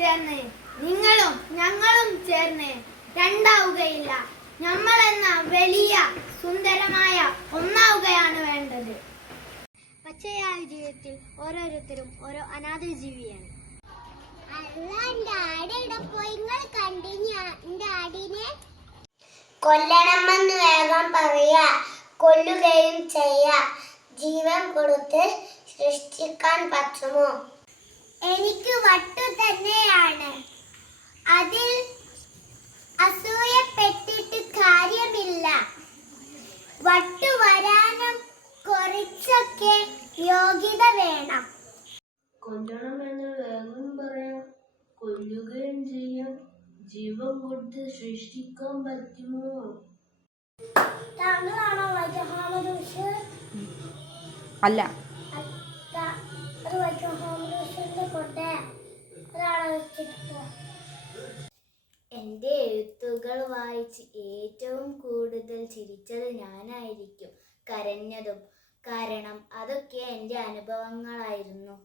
ചേർന്ന് നിങ്ങളും ഞങ്ങളും ചേർന്ന് രണ്ടാവുകയില്ല. നമ്മളെന്ന വലിയ സുന്ദരമായ ഒന്നാവുകയാണ് വേണ്ടത്. പച്ചയായ ജീവിതത്തിൽ ഓരോരുത്തരും ഓരോ അനാഥ ജീവിയാണ്. കൊല്ലണമെന്ന് വേഗം പറയാ, കൊല്ലുകയും ചെയ്യാ. ജീവൻ കൊടുത്ത് സൃഷ്ടിക്കാൻ പറ്റുമോ? എനിക്ക് വട്ടു തന്നെയാണ്. അതിൽ അസൂയപ്പെട്ടിട്ട് കാര്യമില്ല. വട്ടു വരാനും കുറച്ചൊക്കെ യോഗ്യത വേണം. കൊല്ലണമെന്ന് വേഗം പറയാം, കൊല്ലുകയും ചെയ്യാം. ജീവൻ കൊടുത്ത് സൃഷ്ടിക്കാൻ പറ്റുമോ? താങ്കളാണോ വൈക്കം മുഹമ്മദ് ബഷീർ? അല്ല. അത് വൈക്കം മുഹമ്മദ് ബഷീറിന്റെ കൊട്ടെ ഒരാളെ വെച്ചിട്ട്. എൻ്റെ എഴുത്തുകൾ വായിച്ച് ഏറ്റവും കൂടുതൽ ചിരിച്ചത് ഞാനായിരിക്കും, കരഞ്ഞതും. കാരണം അതൊക്കെ എൻ്റെ അനുഭവങ്ങളായിരുന്നു.